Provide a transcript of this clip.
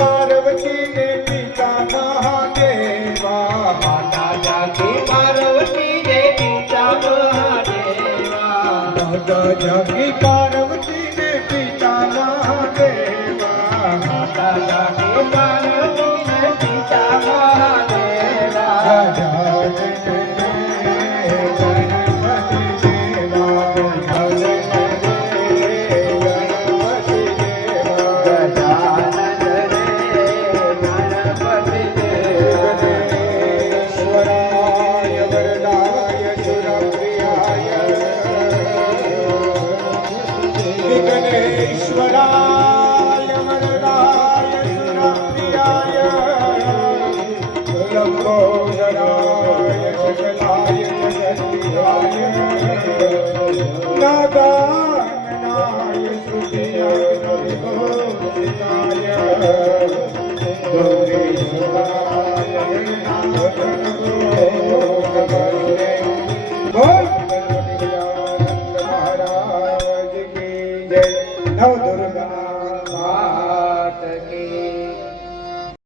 पार्वती ने पिता महादेवा, माता जाकी पार्वती ने पिता महादेवा, माता जाकी पार्वती ने पिता महादेवा, माता जाकी पार्वती ने पिता महादेवा। गणेश्वराय वरदाय सुरप्रियाय लंबोदराय सकलाय जगद्विहाय नागाननाय श्रुतियाय नमोदिताय गौरीश्वराय नव दुर्गा मात की